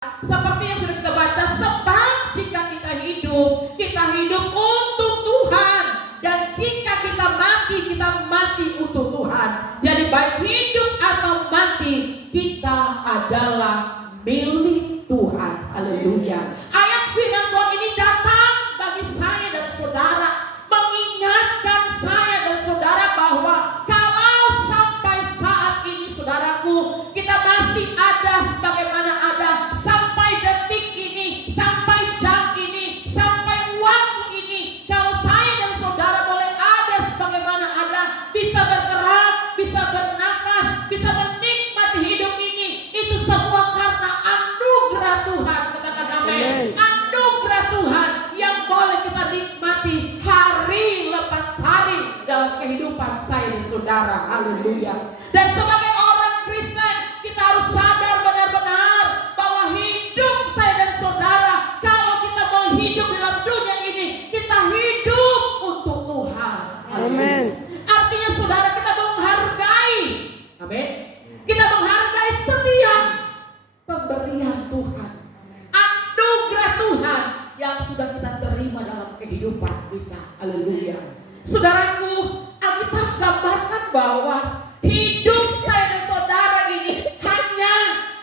seperti yang sudah kita baca, sebab jika kita hidup untuk Tuhan, dan jika kita mati untuk Tuhan. Jadi baik hidup atau mati, kita adalah milik Tuhan. Haleluya. Ayat firman Tuhan ini datang bagi saya dan saudara, mengingatkan saya dan saudara bahwa kalau sampai saat ini saudaraku, kita masih ada sebagaimana ada, sampai detik ini, sampai jam ini, sampai waktu ini, kalau saya dan saudara boleh ada sebagaimana ada, bisa bergerak, bisa bernafas, bisa menikmati hidup ini, itu semua karena anugerah Tuhan. Katakan amin. Anugerah Tuhan yang boleh kita nikmati hari lepas hari dalam kehidupan saya dan saudara. Haleluya. Dan sebagai orang Kristen, kita harus sadar benar-benar bahwa hidup saya dan saudara, kalau kita mau hidup dalam dunia ini, kita hidup untuk Tuhan. Amin. Artinya saudara, kita menghargai, amin, kita menghargai setiap pemberian Tuhan, anugerah Tuhan yang sudah kita terima dalam kehidupan kita. Haleluya. Saudaraku, Alkitab gambarkan bahwa hidup saya dan saudara ini hanya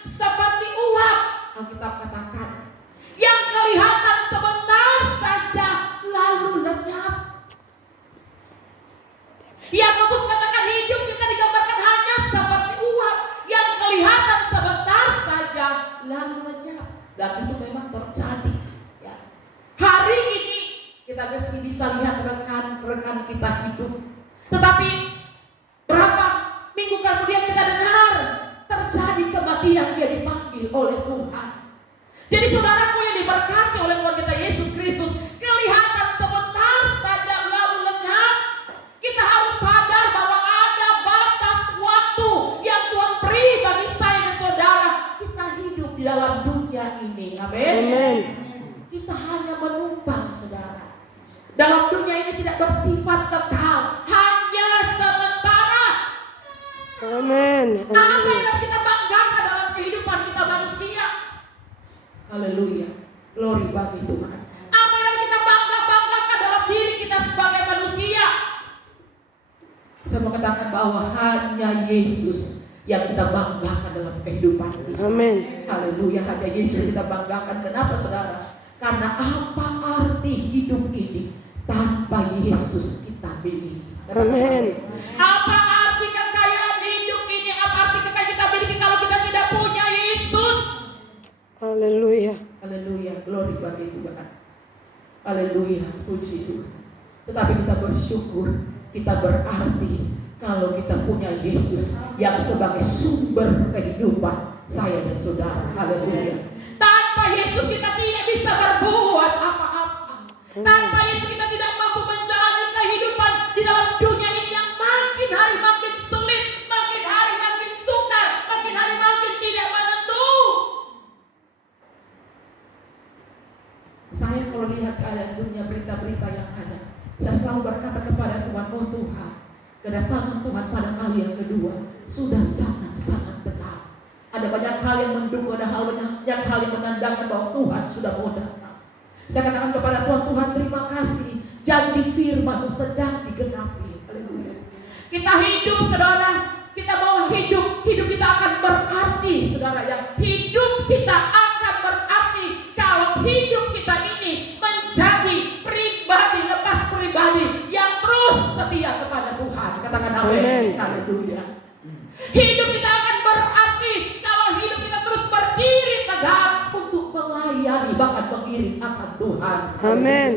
seperti uap. Alkitab katakan, yang kelihatan sebentar saja lalu lenyap. Yakobus katakan hidup kita digambarkan hanya seperti uap yang kelihatan sebentar saja lalu lenyap. Dan itu memang terjadi, ya. Hari ini kita mesti bisa lihat rekan-rekan kita hidup, tetapi berapa minggu kemudian kita dengar terjadi kematian, dia dipanggil oleh Tuhan. Jadi saudaraku yang diberkati oleh Tuhan kita Yesus Kristus, kelihatan sebentar saja lalu lenyap. Kita harus sadar bahwa ada batas waktu yang Tuhan beri bagi saya dan saudara. Kita hidup di dalam dunia ini. Amin. Kita hanya menumpang, saudara. Dalam dunia ini tidak bersifat kekal, hanya sementara. Amin. Apa yang kita banggakan dalam kehidupan kita manusia? Haleluya. Glory bagi Tuhan. Apa yang kita banggakan dalam diri kita sebagai manusia? Saya mau katakan bahwa hanya Yesus yang kita banggakan dalam kehidupan kita. Amin. Haleluya. Hanya Yesus yang kita banggakan. Kenapa saudara? Karena apa arti hidup ini tanpa Yesus kita miliki? Amin. Apa arti kekayaan hidup ini? Apa arti kekayaan kita miliki kalau kita tidak punya Yesus? Haleluya. Haleluya. Glory bagi Tuhan. Haleluya. Puji Tuhan. Tetapi kita bersyukur, kita berarti kalau kita punya Yesus yang sebagai sumber kehidupan saya dan saudara. Haleluya. Tanpa Yesus kita tidak bisa berbuat apa-apa. Tanpa Yesus kita tidak mampu menjalani kehidupan di dalam dunia ini yang makin hari makin sulit, makin hari makin sukar, makin hari makin tidak menentu. Saya kalau lihat keadaan dunia, berita-berita yang ada, saya selalu berkata kepada Tuhan, oh Tuhan, kedatangan Tuhan pada kali yang kedua sudah sangat-sangat dekat. Ada banyak hal yang mendukung, ada banyak hal yang menandakan bahwa Tuhan sudah mau datang. Saya katakan kepada Tuhan, Tuhan terima kasih, janji firman sedang digenapi. Haleluya. Kita hidup, saudara, kita mau hidup kita akan berarti, saudara, yang hidup kita akan berarti kalau hidup kita ini menjadi pribadi, lepas pribadi yang terus setia kepada Tuhan. Katakan amin. Haleluya. Hidup kita akan berarti kalau hidup kita terus berdiri tegak untuk melayani, bahkan mengiring akan Tuhan. Amin.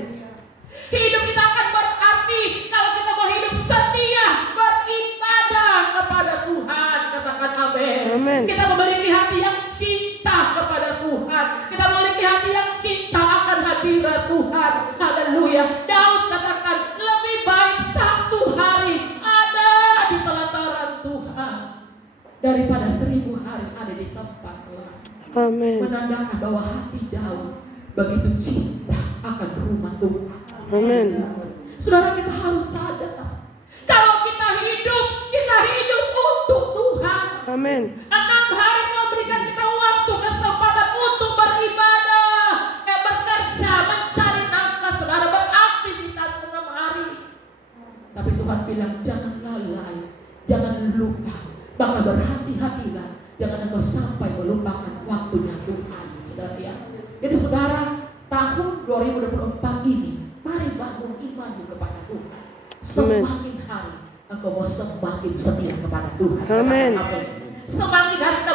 Hidup kita akan berarti kalau kita mau hidup setia beribadah kepada Tuhan. Katakan amin. Amin. Kita memiliki hati yang cinta kepada Tuhan. Kita memiliki hati yang cinta akan hadirat Tuhan. Haleluya. Daud katakan, lebih baik satu hari ada di pelataran Tuhan daripada 1000 hari ada di tempat lain. Amin. Menandakan bahwa hati Daud begitu cinta akan rumah Tuhan. Amin. Saudara, kita harus sadar kalau kita hidup untuk Tuhan. Amin. 6 hari Tuhan berikan kita waktu, kesempatan untuk semakin hari engkau mau semakin setia kepada Tuhan. Amin. Semakin hari kita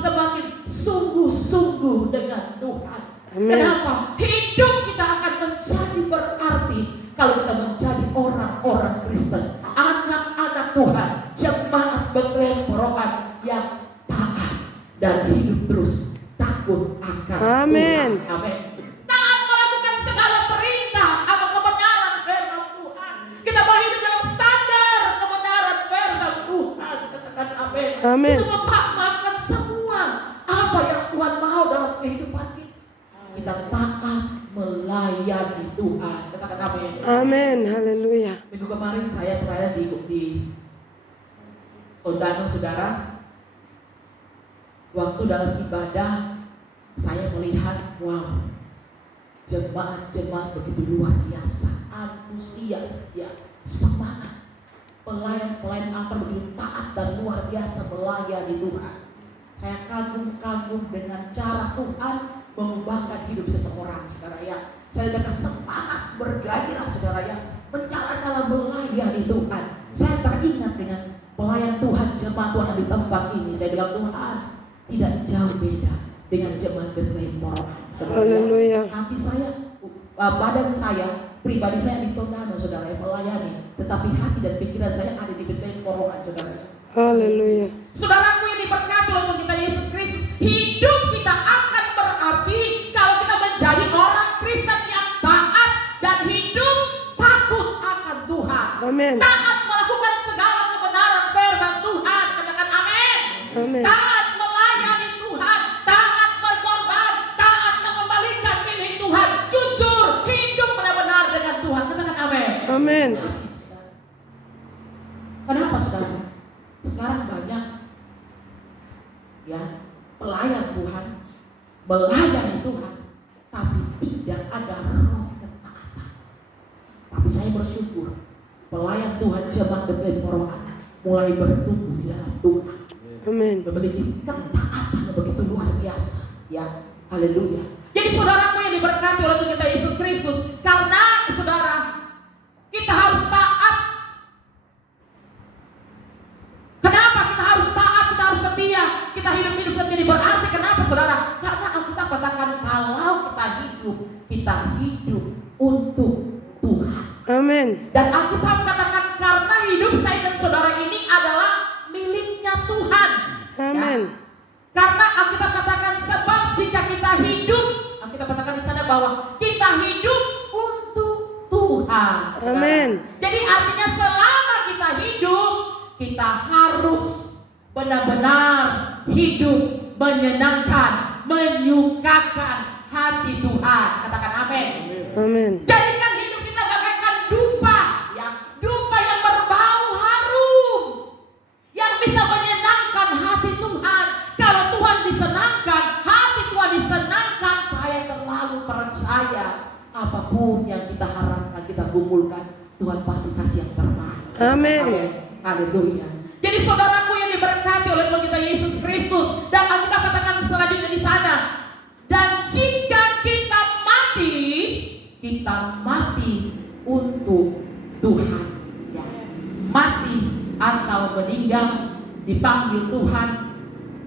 semakin sungguh-sungguh dengan Tuhan. Amin. Kenapa? Hidup kita akan menjadi berarti kalau kita menjadi orang-orang Kristen, anak-anak Tuhan, jemaat Betlehem Porokan yang taat dan hidup terus takut akan Amin. Tuhan. Amin. Taat melakukan segala perintah atau kebenaran firman Tuhan. Kita mau hidup dalam standar kebenaran firman Tuhan. Katakan amin. Amin. Kita mau taatkan semua apa yang Tuhan mau dalam kehidupan kita. Kita taat melayani Tuhan. Katakan amin. Amin. Haleluya. Minggu kemarin saya berada di Tondano, saudara. Waktu dalam ibadah saya melihat, wow, jemaat-jemaat begitu luar biasa, antusias, ya, semangat. Pelayan-pelayan altar begitu taat dan luar biasa melayani Tuhan. Saya kagum-kagum dengan cara Tuhan mengubahkan hidup seseorang, saudara ya. Saya bersemangat bergairah, saudara ya, menyala-nyala melayani Tuhan. Saya teringat dengan pelayan Tuhan, jemaat Tuhan di tempat ini. Saya bilang, Tuhan, tidak jauh beda dengan jemaat Betlehem Porokan, saudara ya. Haleluya. Hati saya, badan saya, pribadi saya di Tondano, saudara ya, melayani. Tetapi hati dan pikiran saya ada di Betlehem Porokan, saudara ya. Haleluya. Saudaraku yang diberkati oleh kita Yesus Kristus, hidup kita akan berarti kalau kita menjadi orang Kristen yang taat dan hidup takut akan Tuhan. Amin. Taat melakukan segala kebenaran firman Tuhan. Katakan amin. Amin. Taat melayani Tuhan, taat berkorban, taat mengembalikan milik Tuhan, jujur hidup benar-benar dengan Tuhan. Katakan amin. Amin. Kenapa, saudara? Sekarang banyak ya pelayan Tuhan, melayani Tuhan, tapi tidak ada roh ketaatan. Tapi saya bersyukur pelayan Tuhan jemaat Betlehem Porokan mulai bertumbuh di dalam Tuhan, Amin. memiliki ketaatan yang begitu luar biasa. Ya, haleluya. Jadi saudaraku yang diberkati oleh Tuhan kita Yesus Kristus, karena saudara kita harus taat. Kenapa kita harus taat, kita harus setia, kita hidup menjadi berarti. Kenapa, saudara? Karena Alkitab katakan kalau kita hidup untuk Tuhan. Amin. Dan Alkitab katakan karena hidup saya dan saudara ini adalah miliknya Tuhan. Amin. Ya. Karena Alkitab katakan sebab jika kita hidup, Alkitab katakan di sana bahwa kita hidup untuk Tuhan. Saudara. Amin. Jadi artinya selama kita hidup, kita harus benar-benar hidup menyenangkan, menyukakan hati Tuhan. Katakan amin. Amin. Jadikan hidup kita bagaikan dupa, ya, dupa yang berbau harum, yang bisa menyenangkan hati Tuhan. Kalau Tuhan disenangkan, hati Tuhan disenangkan, saya terlalu percaya apapun yang kita harapkan, kita kumpulkan, Tuhan pasti kasih yang terbaik. Amin. Haleluya. Jadi saudaraku yang diberkati oleh Tuhan kita Yesus Kristus, dan Alkitab katakan selanjutnya di sana, dan jika kita mati untuk Tuhan, ya. Mati atau meninggal dipanggil Tuhan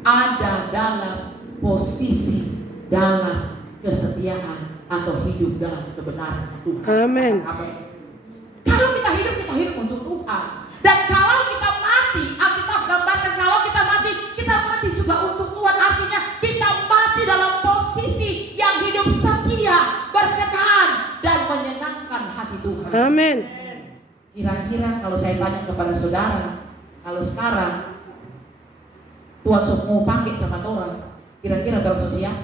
ada dalam posisi dalam kesetiaan atau hidup dalam kebenaran Tuhan. Amin. Amin. Kalau kita hidup untuk Tuhan. Dan kalau kita mati, Alkitab gambarkan kalau kita mati juga untuk Tuhan. Artinya kita mati dalam posisi yang hidup setia, berkenan dan menyenangkan hati Tuhan. Amin. Kira-kira kalau saya tanya kepada saudara, kalau sekarang Tuhan mau pakai sama orang, kira-kira orang sosial,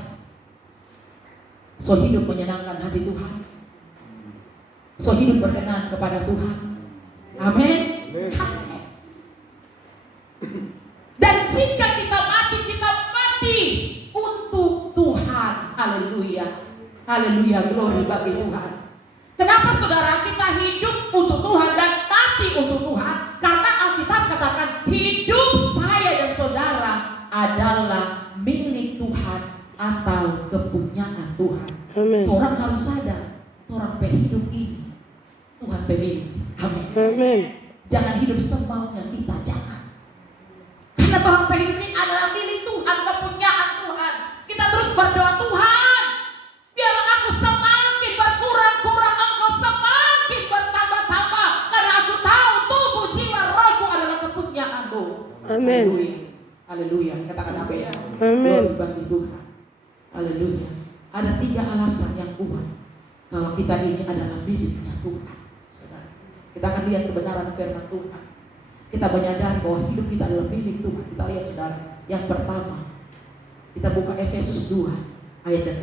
so hidup menyenangkan hati Tuhan, so hidup berkenan kepada Tuhan. Amin. Dan jika kita mati untuk Tuhan. Haleluya. Haleluya, glory bagi Tuhan. Kenapa saudara kita hidup untuk Tuhan dan mati untuk Tuhan? Karena Alkitab katakan hidup saya dan saudara adalah milik Tuhan atau kepunyaan Tuhan. Amin. Orang harus sadar, orang hidup ini Tuhan pemilik. Amin. Amin. Jangan hidup semaunya kita, jangan. Karena Tuhan hidup ini adalah milik Tuhan, kepunyaan Tuhan. Kita terus berdoa, Tuhan, biarlah aku semakin berkurang-kurang, Engkau semakin bertambah-tambah. Karena aku tahu tubuh, jiwa, rohku adalah kepunyaan-Mu. Amin. Haleluya. Haleluya. Katakan amin. Amin. Glory bagi Tuhan. Haleluya. Ada 3 alasan yang kuat kalau kita ini adalah miliknya Tuhan. Saudara, kita akan lihat kebenaran firman Tuhan. Kita menyadari bahwa hidup kita adalah milik Tuhan. Kita lihat saudara, yang pertama kita buka Efesus 2 ayat yang